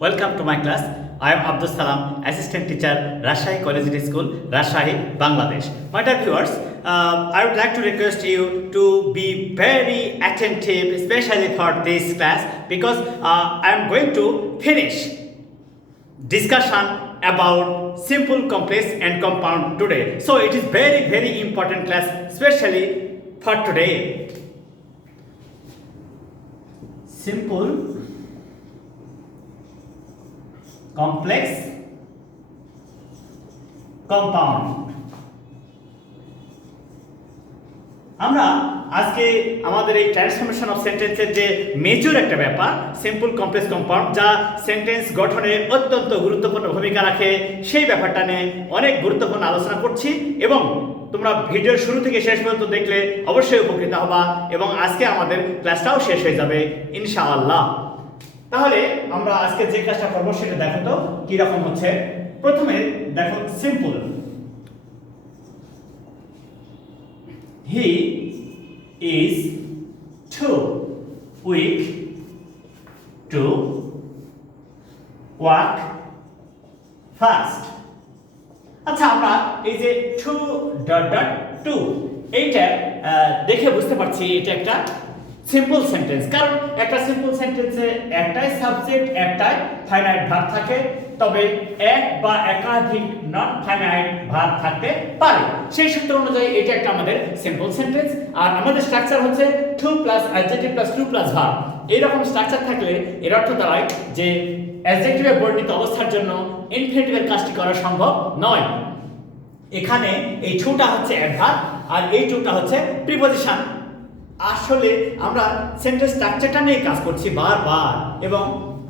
Welcome to my class. I am Abdul Salam, Assistant Teacher, Rajshahi Collegiate School, Rajshahi, Bangladesh. My dear viewers, I would like to request you to be very attentive, especially for this class, because I am going to finish discussion about simple, complex, and compound today. So it is very important class, especially for today. Simple, complex, compound. আমরা আজকে আমাদের এই transformation of সেন্টেন্সের যে major একটা ব্যাপার simple complex compound, যা sentence গঠনে অত্যন্ত গুরুত্বপূর্ণ ভূমিকা রাখে, সেই ব্যাপারটা নিয়ে অনেক গুরুত্বপূর্ণ আলোচনা করছি এবং তোমরা ভিডিওর শুরু থেকে শেষ পর্যন্ত দেখলে অবশ্যই উপকৃত হবা এবং আজকে আমাদের ক্লাসটাও শেষ হয়ে যাবে ইনশাআল্লাহ। তাহলে আমরা আজকে যে কাজটা করবো সেটা দেখো তো কি রকম হচ্ছে। প্রথমে দেখো simple, he is too weak to walk fast. আচ্ছা, আমরা এই যে টু ডট ডট টু এইটা দেখে বুঝতে পারছি এটা একটা সিম্পল সেন্টেন্স, কারণ একটা সিম্পল সেন্টেন্সে একটাই সাবজেক্ট একটাই ফাইনাইট ভার্ব থাকে, তবে এক বা একাধিক নন ফাইনাইট ভার্ব থাকতে পারে। সেই সূত্র অনুযায়ী এটা একটা আমাদের সিম্পল সেন্টেন্স। আর আমাদের স্ট্রাকচার হচ্ছে too plus adjective plus to plus verb. এইরকম স্ট্রাকচার থাকলে এর অর্থ দাঁড়ায় যে অ্যাডজেক্টিভে বর্ণিত অবস্থার জন্য ইনফিনিটিভের কাজটি করা সম্ভব নয়। এখানে এই টুটা হচ্ছে অ্যাডভার্ব আর এই টুটা হচ্ছে প্রিপজিশন। আসলে আমরা সেন্টেন্স স্ট্রাকচারটা নিয়ে কাজ করছি বারবার, এবং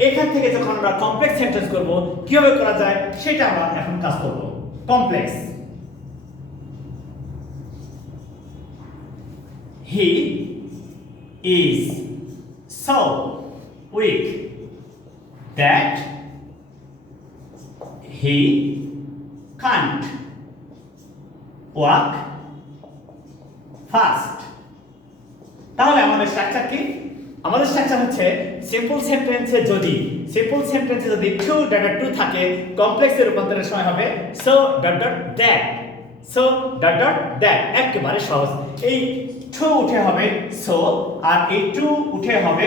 এখান থেকে যখন আমরা কমপ্লেক্স সেন্টেন্স করব কিভাবে করা যায় সেটা আমরা এখন কাজ করব। Complex, he is so weak that he can't walk fast. তাহলে আমাদের স্ট্রাকচার কি? আমাদের স্ট্রাকচার হচ্ছে সিম্পল সেন্টেন্সে যদি টু ডট ডট টু থাকে, কমপ্লেক্সে রূপান্তরের সময় হবে so dot dot that, so dot dot that. একেবারে সহজ। এই টু উঠে হবে সো আর এই টু উঠে হবে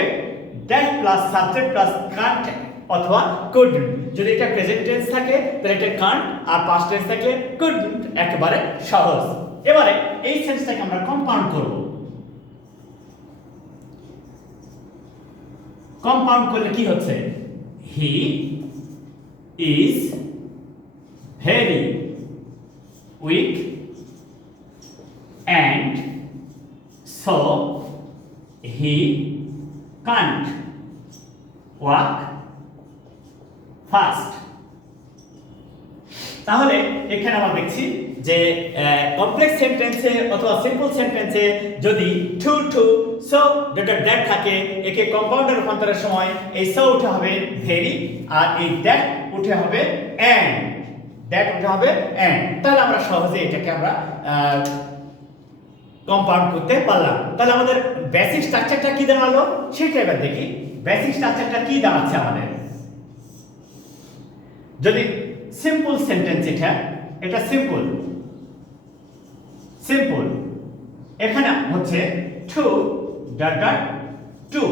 that plus subject plus can't অথবা কুডন্ট। যদি এটা প্রেজেন্ট টেন্স থাকে তাহলে এটা কান্ট, আর পাস্ট টেন্স থাকলে কুডন্ট। একেবারে সহজ। এবারে এই সেন্সটাকে আমরা কম্পাউন্ড করব। কম্পাউন্ড করলে কি হচ্ছে? He is very weak and so he can't walk fast. তাহলে এখানে আমরা দেখছি যে কমপ্লেক্স সেন্টেন্সে অথবা সিম্পল সেন্টেন্সে যদি too to so dot that থাকে, একে কম্পাউন্ডে রূপান্তরের সময় এই সো উঠে হবে ভেরি আর এই দ্যাট উঠে হবে অ্যান্ড, দ্যাট উঠে হবে অ্যান্ড। তাহলে আমরা সহজে এটাকে আমরা কম্পাউন্ড করতে পারলাম। তাহলে আমাদের বেসিক স্ট্রাকচারটা কি দাঁড়ালো সেটা এবার দেখি। বেসিক স্ট্রাকচারটা কি দাঁড়াচ্ছে আমাদের? যদি সিম্পল সেন্টেন্স, এটা সিম্পল এখানে হচ্ছে টু ডট ডট টু,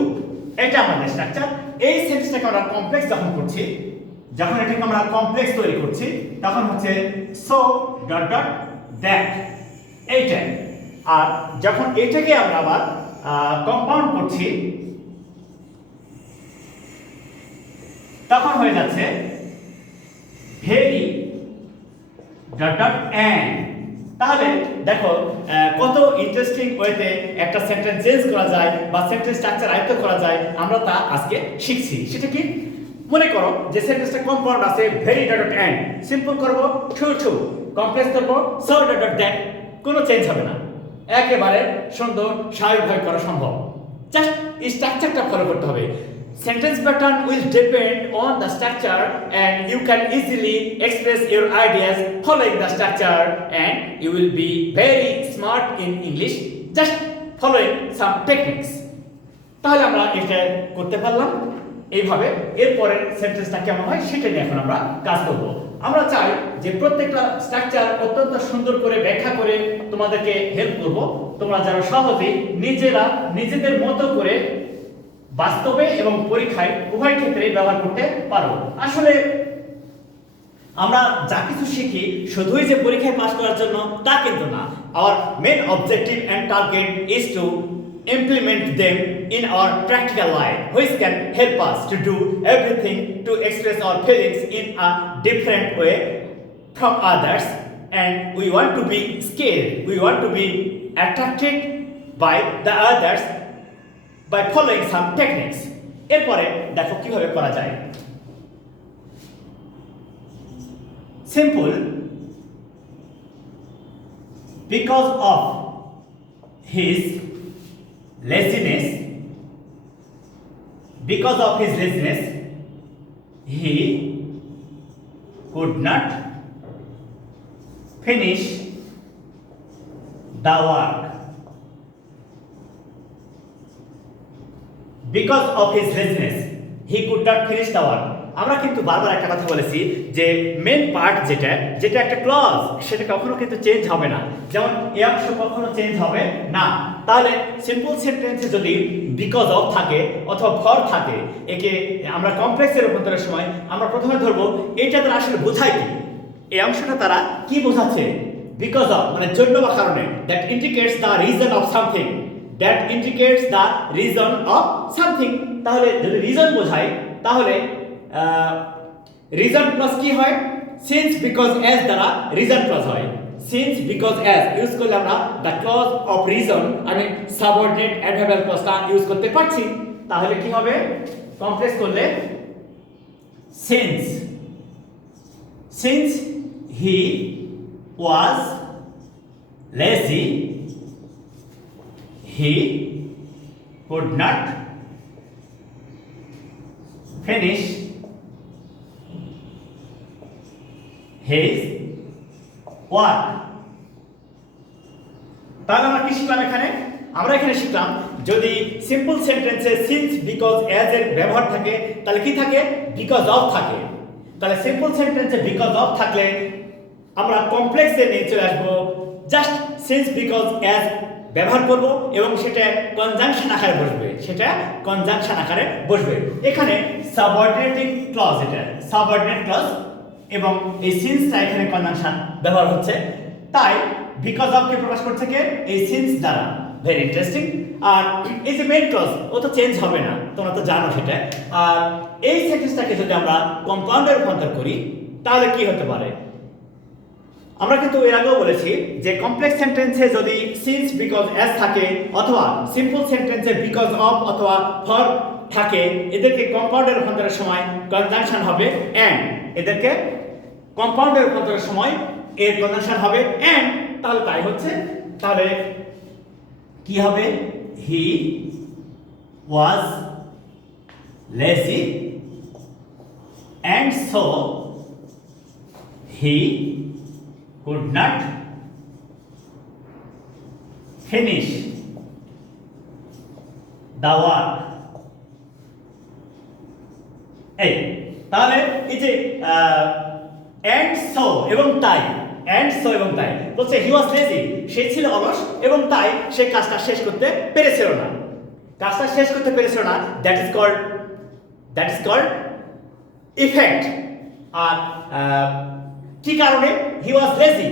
এটা আমাদের স্ট্রাকচার। এই সেন্টেন্সটাকে আমরা কমপ্লেক্স যখন করছি, যখন এটাকে আমরা কমপ্লেক্স তৈরি করছি, তখন হচ্ছে সো ডট ডট দ্যাট, এইটা। আর যখন এটাকে আমরা আবার কম্পাউন্ড করছি তখন হয়ে যাচ্ছে ভেরি ডট ডট অ্যান্ড। তাহলে দেখো কত ইন্টারেস্টিং ওয়েতে একটা সেন্টেন্স চেঞ্জ করা যায় বা সেন্টেন্স স্ট্রাকচার আয়ত্ত করা যায়, আমরা তা আজকে শিখছি। সেটা কি? মনে করো যে সেন্টেন্সটা কম্পাউন্ড আছে very dot dot and, simple করব টু টু, কমপ্লেক্স করব সো ডট ডট দ্যাট, কোনো চেঞ্জ হবে না, একেবারে সুন্দর স্বাভাবিকভাবে করা সম্ভব। জাস্ট এই স্ট্রাকচারটা ফলো করতে হবে। Sentence pattern will depend on the structure and you can easily express your ideas following the structure and you will be very smart in English just following some techniques. তাহলে আমরা এটা করতে পারলাম। এইভাবে এরপরের সেন্টেন্সটা কেমন হয় সেটা নিয়ে এখন আমরা কাজ করব। আমরা চাই যে প্রত্যেকটা স্ট্রাকচার অত্যন্ত সুন্দর করে ব্যাখ্যা করে তোমাদেরকে হেল্প করব, তোমরা যারা সহজেই নিজেরা নিজেদের মতো করে বাস্তবে এবং পরীক্ষায় উভয় ক্ষেত্রে ব্যবহার করতে পারো। আসলে আমরা যা কিছু শিখি শুধুই যে পরীক্ষায় পাস করার জন্য তা কিন্তু না। Our main objective and target is to implement them in our practical life, which can help us to do everything to express our feelings in a different way from others, and we want to be skilled, we want to be attracted by the others by following some techniques. এরপরে দেখো কিভাবে করা যায়। Simple, because of his laziness, he could not finish the work. Because of his laziness, he could not finish the work. আমরা কিন্তু বারবার একটা কথা বলেছি যে মেন পার্ট যেটা একটা ক্লজ সেটা কখনো কিন্তু চেঞ্জ হবে না। যেমন এই অংশ কখনো চেঞ্জ হবে না। তাহলে সিম্পল সেন্টেন্সে যদি বিকজ অফ থাকে অথবা ফর থাকে, একে আমরা কমপ্লেক্সে রূপান্তরের সময় আমরা প্রথমে ধরবো এইটা তারা আসলে বোঝায় কি। এই অংশটা তারা কি বোঝাচ্ছে? বিকজ অফ মানে জন্য বা কারণে, that indicates the reason of something, that indicates the reason of something. তাহলে যদি রিজন বোঝায় তাহলে রিজন প্লাস কি হয়? সিন্স বিকজ অ্যাজ দ্বারা রিজন প্লাস হয়। সিন্স বিকজ অ্যাজ ইউজ করলে আমরা দ্য ক্লজ অফ রিজন আমি সাবঅর্ডিনেট অ্যাডভার্বিয়াল ক্লজটা ইউজ করতে পারছি। তাহলে কি হবে? কমপ্লেক্স করলে since he was lazy he could not finish his work. তাহলে আমরা কি শিখলাম এখানে? আমরা এখানে শিখলাম যদি সিম্পল সেন্টেন্সে সিন্স বিকজ অ্যাজ এর ব্যবহার থাকে তাহলে কি থাকে? বিকজ অফ থাকে। তাহলে সিম্পল সেন্টেন্সে বিকজ অফ থাকলে আমরা কমপ্লেক্সে নিয়ে চলে আসবো, জাস্ট সিন্স বিকজ অ্যাজ ব্যবহার করব এবং সেটা কনজাংশন আকারে বসবে। এখানে সাবঅর্ডিনেটিং ক্লজ, এটা সাবঅর্ডিনেট ক্লজ এবং এই সিন্সটা এখানে কনজাংশন ব্যবহার হচ্ছে। তাই বিকজ অফ কে প্রকাশ করছে কে? এই সিন্স দ্বারা। Very interesting. আর এই যে মেইন ক্লজ ও তো চেঞ্জ হবে না, তোমরা তো জানো সেটা। আর এই সেন্টেন্সটাকে যদি আমরা কম্পাউন্ডে রূপান্তর করি তাহলে কি হতে পারে? আমরা কিন্তু এর আগেও বলেছি যে কমপ্লেক্স সেন্টেন্সে যদি সিন্স বিকজ অ্যাজ থাকে অথবা সিম্পল সেন্টেন্সে বিকজ অফ অথবা ফর থাকে, এদেরকে কম্পাউন্ডে রূপান্তরের সময় কনজাংশন হবে এন্ড। এদেরকে কম্পাউন্ডে রূপান্তরের সময় এর কনজাংশন হবে এন্ড। তাহলে তাই হচ্ছে। তাহলে কি হবে? হি ওয়াজ lazy and so he could not finish the work. এই তাহলে এই যে and so এবং তাই, and so এবং তাই বলছে he was lazy, সে ছিল অলস এবং তাই সে কাজটা শেষ করতে পেরেছিল না। that is called effect. আর কি কারণে? he was lazy,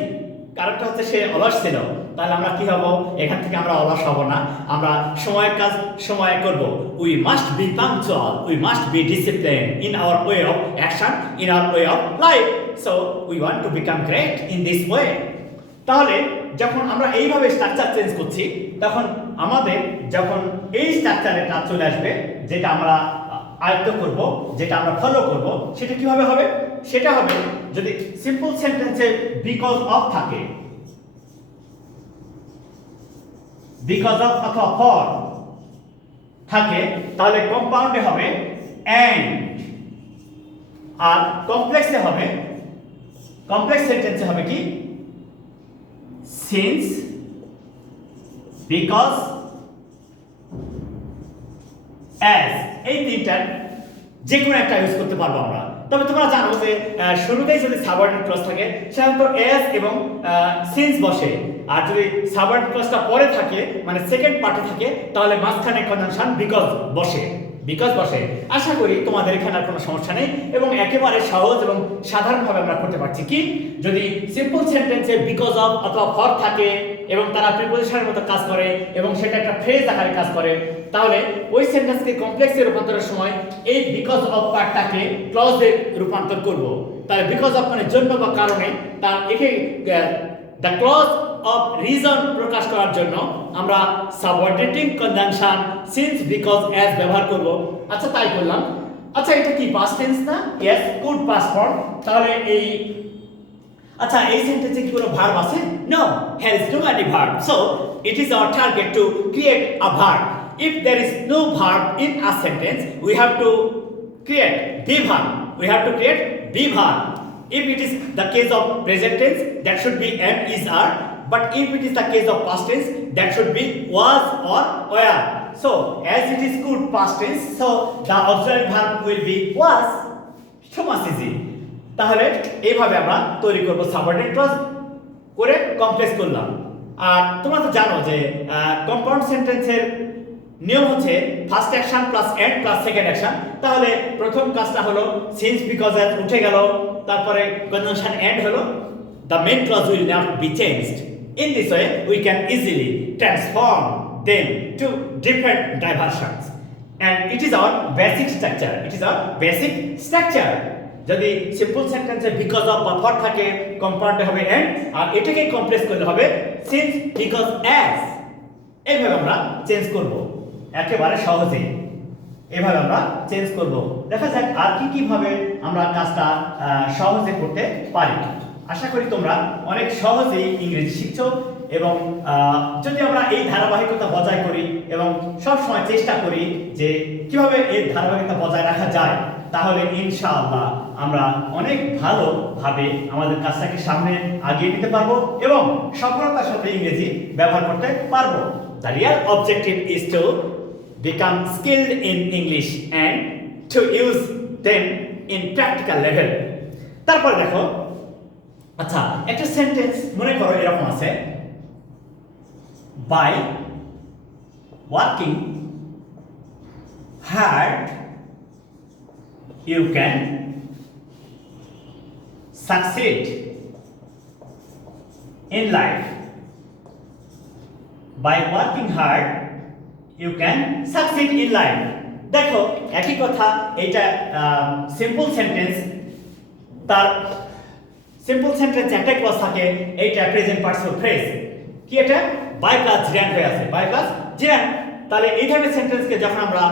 কারণটা হচ্ছে সে অলস ছিল। তাহলে আমরা কি হব? এখান থেকে আমরা অলস হব না, আমরা সময়ের কাজ সময়ে করব। we must be punctual, we must be disciplined in our way of action, in our way of life, so we want to become great in this way. তাহলে যখন আমরা এইভাবে স্ট্রাকচার চেঞ্জ করছি তখন আমাদের যখন এই স্ট্রাকচারে কাজ চলে আসবে, যেটা আমরা আয়ত্ত করব, যেটা আমরা ফলো করব, সেটা কিভাবে হবে? সেটা হবে যদি সিম্পল সেন্টেন্সে বিকজ অফ থাকে, বিকজ অফ অথবা ফর থাকে, তাহলে কম্পাউন্ডে হবে এন্ড। আর কমপ্লেক্সে হবে, কমপ্লেক্স সেন্টেন্সে হবে কি? Since because as. এই তিনটার যে কোনো একটা ইউজ করতে পারবো আমরা। তবে তোমরা জানো যে শুরুতেই যদি সাবঅর্ডিনেট ক্লজ থাকে সাধারণত এস এবং সিন্স বসে, আর যদি সাবঅর্ডিনেট ক্লজটা পরে থাকে মানে সেকেন্ড পার্টে থাকে তাহলে মাঝখানে কনজাংশন বিকজ বসে। আশা করি তোমাদের এখানে আর কোনো সমস্যা নেই এবং একেবারে সহজ এবং সাধারণভাবে আমরা করতে পারছি। কি যদি সিম্পল সেন্টেন্সে বিকজ অফ অথবা ফর থাকে এবং তারা প্রিপোজিশনের মতো কাজ করে এবং সেটা একটা ফ্রেজ আকারে কাজ করে, তাহলে ওই সেন্টেন্সকে কমপ্লেক্সে রূপান্তরের সময় এই বিকজ অফ পার্টটাকে ক্লজে রূপান্তর করব। তাহলে বিকজ অফ মানে জন্য বা কারণে, তার একে দ্য ক্লজ অফ রিজন প্রকাশ করার জন্য আমরা subordinating conjunction since because as ব্যবহার করব। আচ্ছা তাই করলাম। আচ্ছা এটা কি পাস্ট টেন্স না? Yes, good past form. তাহলে এই আচ্ছা এই সেন্টেন্সে কি কোনো ভার্ব আছে? No, here is no any verb, so it is our target to create a verb. If there is no verb in a sentence, we have to create the verb. Be verb. If it is the case of present tense, that should be am, is, are. But if it is the case of past tense, that should be was or were. So as it is good past tense, so the auxiliary verb will be was. So much easy. তাহলে এইভাবে আমরা তৈরি করব subordinate clause করে complex করলাম। আর তোমরা তো জানো যে কম্পাউন্ড সেন্টেন্সের নিয়ম হচ্ছে first action plus and plus second action. তাহলে প্রথম কাজটা হলো সিন্স বিকজ অ্যাজ উঠে গেল, তারপরে কনজাংশন এন্ড হলো, the main clause will not be changed. In this way we can easily transform them to different diversions, and it is our basic structure. যদি simple সেন্টেন্সে বিকজ অফ বা for থাকে কম্পাউন্ডে হবে and, আর এটাকে complex করলে হবে since because as. এইভাবে আমরা চেঞ্জ করব একেবারে সহজেই, এভাবে আমরা চেঞ্জ করব। দেখা যাক আর কি ভাবে আমরা কাজটা সহজে করতে পারি। আশা করি তোমরা অনেক সহজেই ইংরেজি শিখছো এবং যদি আমরা এই ধারাবাহিকতা বজায় করি এবং সব সময় চেষ্টা করি যে কিভাবে এই ধারাবাহিকতা বজায় রাখা যায়, তাহলে ইনশাআল্লাহ আমরা অনেক ভালোভাবে আমাদের কাজটাকে সামনে আগিয়ে নিতে পারবো এবং সফলতার সাথে ইংরেজি ব্যবহার করতে পারবো। The real objective is to become skilled in English and to use them in practical level. তারপরে দেখো, আচ্ছা একটা সেন্টেন্স মনে করো এরকম আছে, by working hard you can succeed in life. By working hard you can succeed in life. দেখো একই কথা, এটা সিম্পল সেন্টেন্স, তার সিম্পল সেন্টেন্স একটা ক্লজ থাকে, এইটা প্রেজেন্ট পার্টিসিপল ফ্রেজ। কি এটা? বাই প্লাস জিরান্ড হয়ে আছে, বাই প্লাস জিরান্ড। তাহলে এই ধরনের সেন্টেন্সকে যখন আমরা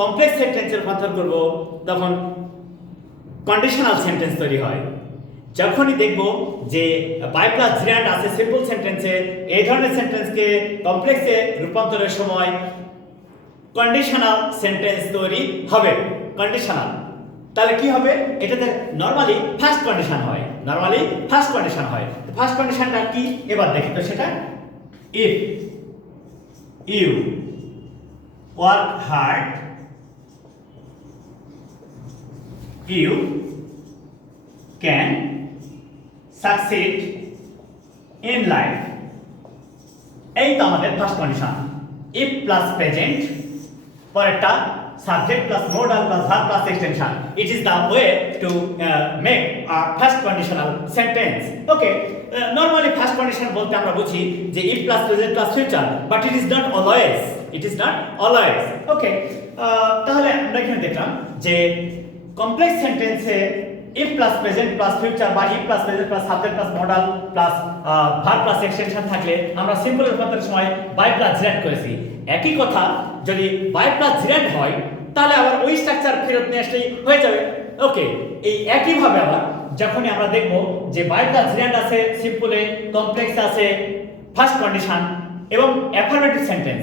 কমপ্লেক্স সেন্টেন্সে রূপান্তর করব তখন কন্ডিশনাল সেন্টেন্স তৈরি হয়। যখনই দেখব যে বাই প্লাস জিরান্ড আছে সিম্পল সেন্টেন্সে, এই ধরনের সেন্টেন্সকে কমপ্লেক্সে রূপান্তরের সময় কন্ডিশনাল সেন্টেন্স তৈরি হবে। কন্ডিশনাল তাহলে কি হবে? এটাতে নরমালি ফার্স্ট কন্ডিশন হয়, ফার্স্ট কন্ডিশনটা কি এবার দেখি তো সেটা। If you work hard you can succeed in life. এই তো আমাদের first condition. if plus present, পরেরটা subject plus modal plus verb plus extension. It is the way to make a first conditional sentence. Okay, normally first condition বলতে আমরা বুঝি যে if plus present plus future, but it is not always. Okay, তাহলে আমরা এখানে দেখলাম যে complex সেন্টেন্সে if plus present plus future বা if plus present plus subject plus modal plus verb plus extension থাকলে আমরা সিম্পল রূপান্তরের সময় বাই প্লাস জিরান্ড করেছি। একই কথা যদি বাই প্লাস জিরান্ড হয় তাহলে আবার ওই স্ট্রাকচার ফেরত নিয়ে আসলেই হয়ে যাবে। ওকে, এই একই ভাবে আবার যখনই আমরা দেখব যে বাই প্লাস জিরান্ড আছে সিম্পলে, কমপ্লেক্স আছে ফার্স্ট কন্ডিশন এবং affirmative sentence,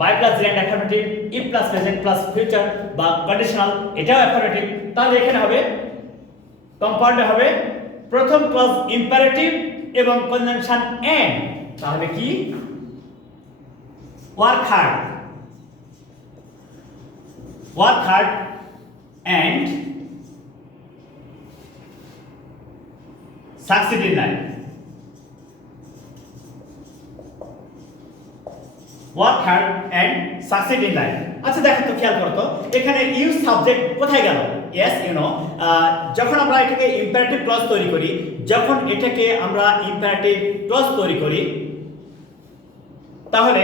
by plus gerund affirmative, if plus present plus future বা কন্ডিশনাল এটাও অ্যাফার্মেটিভ। তাহলে এখানে হবে কম্পাউন্ডে হবে প্রথম ক্লজ ইম্পারেটিভ এবং কনজাংশন এন্ড। তাহলে কি? Work hard and succeed in life. Work hard and succeed in life. আচ্ছা দেখো তো, খেয়াল করো তো এখানে ইউজ সাবজেক্ট কোথায় গেল? ইয়েস ইউ নো, যখন আমরা এটাকে ইম্পারেটিভ ক্লজ তৈরি করি, তাহলে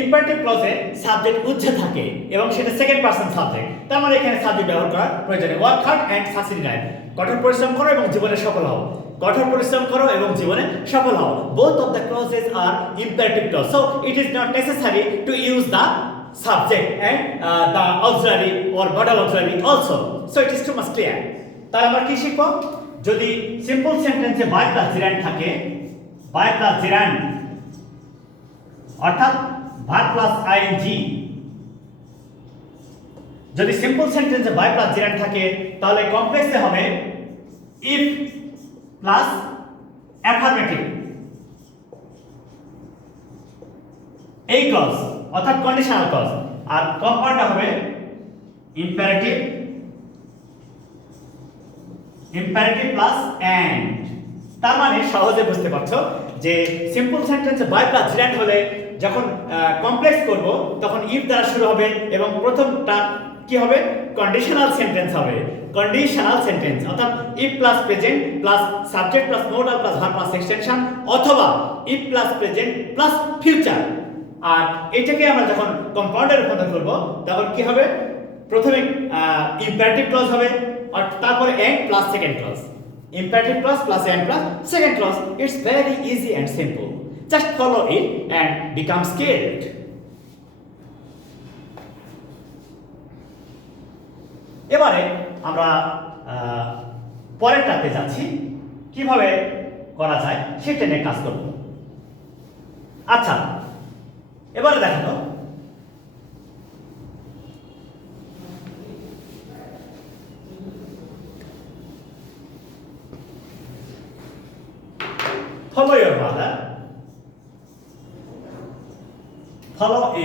ইম্পারেটিভ ক্লজে সাবজেক্ট উজ্জ্ব থাকে এবং সেটা সেকেন্ড পারসন সাবজেক্ট। তার মানে এখানে সাবজেক্ট ব্যবহার করার প্রয়োজন নেই। Work hard and succeed in life, কঠোর পরিশ্রম করো এবং জীবনে সফল হও। কঠোর পরিশ্রম করো এবং জীবনে সফল হও। Both of the clauses are imperative clause, so it is not necessary to use the subject and the auxiliary or modal auxiliary also, so it is too much clear. তাহলে আমরা কি শিখব? যদি সিম্পল সেন্টেন্সে বাই প্লাস জিরান্ড থাকে, by plus জিরান্ড অর্থাৎ verb plus ING, যদি simple সেন্টেন্সে বাই প্লাস জিরান্ড থাকে তাহলে কমপ্লেক্সে হবে ইফ প্লাস অ্যাফার্মেটিভ, এই ক্লজ অর্থাৎ কন্ডিশনাল ক্লজ। আর কম্পাউন্ডটা হবে ইম্পারেটিভ প্লাস এন্ড। তার মানে সহজে বুঝতে পারছো যে সিম্পল সেন্টেন্সে বাই প্লাস জিরান্ড হলে যখন কমপ্লেক্স করব তখন ইফ দ্বারা শুরু হবে এবং প্রথমটা কি হবে? কন্ডিশনাল সেন্টেন্স হবে। কন্ডিশনাল সেন্টেন্স অর্থাৎ if plus present plus subject plus modal plus verb plus extension, অথবা if plus present plus future. আর এটাকে আমরা যখন কম্পাউন্ডে রূপান্তর করব তখন কি হবে? প্রথমে ইম্পারেটিভ ক্লজ হবে আর তারপরে and plus second clause. Imperative clause plus and plus second clause. It's very easy and simple, just follow it and become skilled. এবারে আমরা পরেরটাতে যাচ্ছি, কিভাবে করা যায় সেটা নিয়ে কাজ করব। আচ্ছা এবারে দেখো তো, follow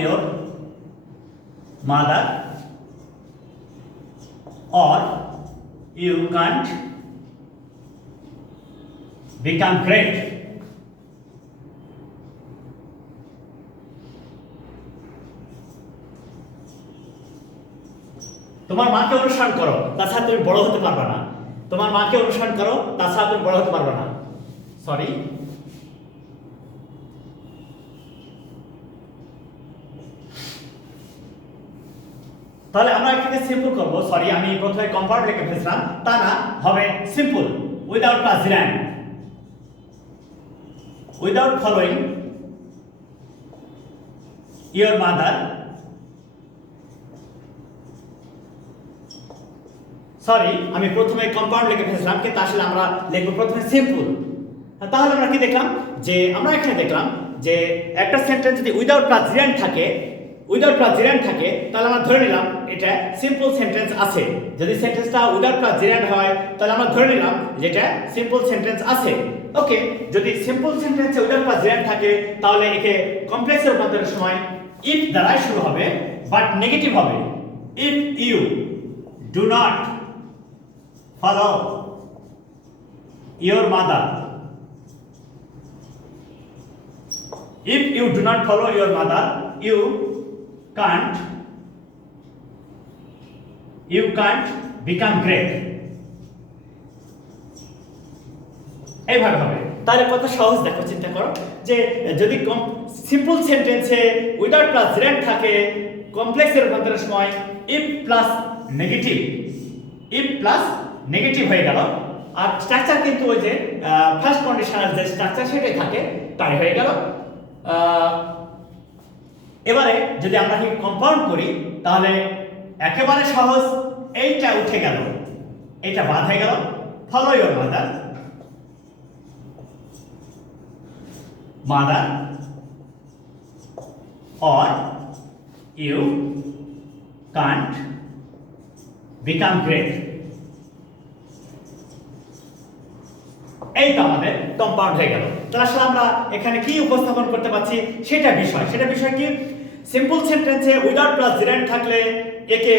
your mother, or you can't become great. তোমার মাকে অনুসরণ করো, তাছাড়া তুমি বড় হতে পারবে না। তোমার মাকে অনুসরণ করো, তাছাড়া তুমি বড় হতে পারবে না। সরি, তাহলে আমরা এটাকে সিম্পল করব। সরি, আমি প্রথমে কম্পাউন্ড লিখে ফেলেছিলাম, তা না, হবে simple without plus জিরান্ড, without following your mother. Sorry, আমি প্রথমে কম্পাউন্ড লিখে ফেলেছিলাম, কিন্তু আসলে আমরা লিখব প্রথমে সিম্পল। তাহলে আমরা কি দেখলাম? যে আমরা এখানে দেখলাম যে একটা সেন্টেন্স যদি উইদাউট প্লাস জিরান্ড থাকে, তাহলে আমরা ধরে নিলাম এটা সিম্পল সেন্টেন্স আছে। যদি সেন্টেন্সটা উইদাউট প্লাস জিরান্ড হয় তাহলে আমরা ধরে নিলাম যেটা সিম্পল সেন্টেন্স আছে। ওকে, যদি সিম্পল সেন্টেন্সে উইদাউট প্লাস জিরান্ড থাকে তাহলে একে কমপ্লেক্সে রূপান্তরের সময় ইফ দ্বারা শুরু হবে, বাট নেগেটিভ হবে। If you do not follow your mother, if you do not follow your mother, you can't become great. এইভাবে হবে। তাহলে কত সহজ দেখো, চিন্তা করো যে যদি সিম্পল সেন্টেন্সে উইদাউট প্লাস জিরান্ড থাকে, কমপ্লেক্সে রূপান্তরের সময় if প্লাস নেগেটিভ হয়ে গেল। আর স্ট্রাকচার কিন্তু ওই যে ফার্স্ট কন্ডিশনাল যে স্ট্রাকচার সেটাই থাকে, তাই হয়ে গেল। এবারে যদি আমরা কি কম্পাউন্ড করি তাহলে একেবারে সহজ, এইটা উঠে গেল, এটা বাদ হয়ে গেল। Follow your mother or you can't become great. এই তো আমাদের কম্পাউন্ড হয়ে গেল। তাহলে আসলে আমরা এখানে কি উপস্থাপন করতে পারছি সেটা বিষয় কি, সিম্পল সেন্টেন্সে উইদাউট প্লাস জিরান্ড থাকলে একে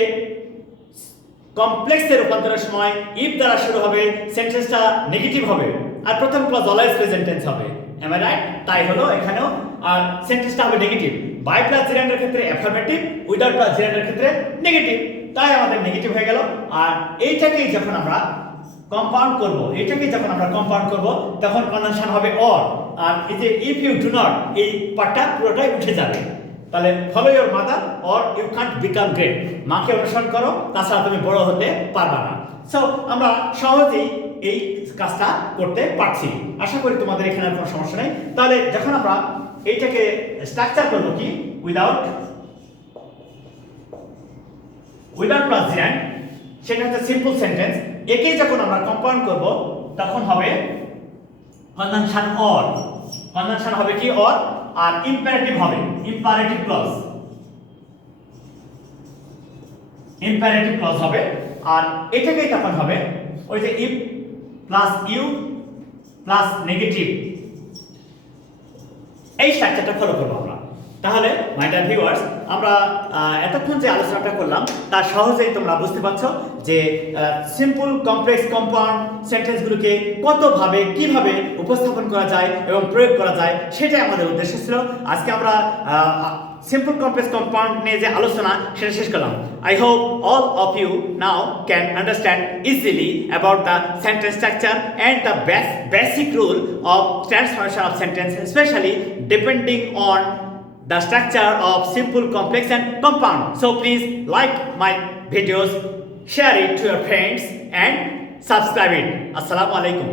কমপ্লেক্সে রূপান্তরের সময় ইফ দ্বারা শুরু হবে, সেন্টেন্সটা নেগেটিভ হবে আর প্রথম ক্লজ অলওয়েজ প্রেজেন্ট টেন্স হবে। Am I right? তাই হলো এখানেও, আর সেন্টেন্সটা হবে নেগেটিভ। বাই প্লাস জেরান্ডের ক্ষেত্রে অ্যাফার্মেটিভ, উইদাউট প্লাস জেরান্ডের ক্ষেত্রে নেগেটিভ, তাই আমাদের নেগেটিভ হয়ে গেল। আর এইটাকেই যখন আমরা কম্পাউন্ড করব, তখন কনজাংশন হবে অর। আর এই যে ইফ ইউ ডু নট, এই পার্টটা পুরোটাই উঠে যাবে। তাহলে follow your mother or you can't become great, মাকে অনুসরণ করো, তাছাড়া তুমি বড় হতে পারবা না। সো আমরা সহজেই এই কাজটা করতে পারছি। আশা করি তোমাদের এখানে কোনো সমস্যা নেই। তাহলে যখন আমরা এইটাকে স্ট্রাকচার করব কি, উইদাউট প্লাস জেরান্ড, সেটা হচ্ছে সিম্পল সেন্টেন্স। একে যখন আমরা কম্পাউন্ড করব তখন হবে কনজাংশন অর। কনজাংশন হবে কি অর, আর ইম্পারেটিভ হবে, ইম্পারেটিভ ক্লজ হবে। আর এটাকেই তখন হবে ওই যে if plus you plus negative, এই স্ট্রাকচারটা ফলো করবো আমরা। তাহলে মাই ডিয়ার ভিউয়ার্স, আমরা এতক্ষণ যে আলোচনাটা করলাম তার সহজেই তোমরা বুঝতে পারছো যে সিম্পল, কমপ্লেক্স, কম্পাউন্ড সেন্টেন্সগুলোকে কতভাবে কিভাবে উপস্থাপন করা যায় এবং প্রয়োগ করা যায়, সেটাই আমাদের উদ্দেশ্য ছিল। আজকে আমরা সিম্পল, কমপ্লেক্স, কম্পাউন্ড নিয়ে যে আলোচনা সেটা শেষ করলাম। I hope all of you now can understand easily about the sentence structure and the basic rule of transformation of sentence, especially depending on the structure of simple, complex and compound. So please like my videos, share it to your friends and subscribe it. Assalamu alaikum.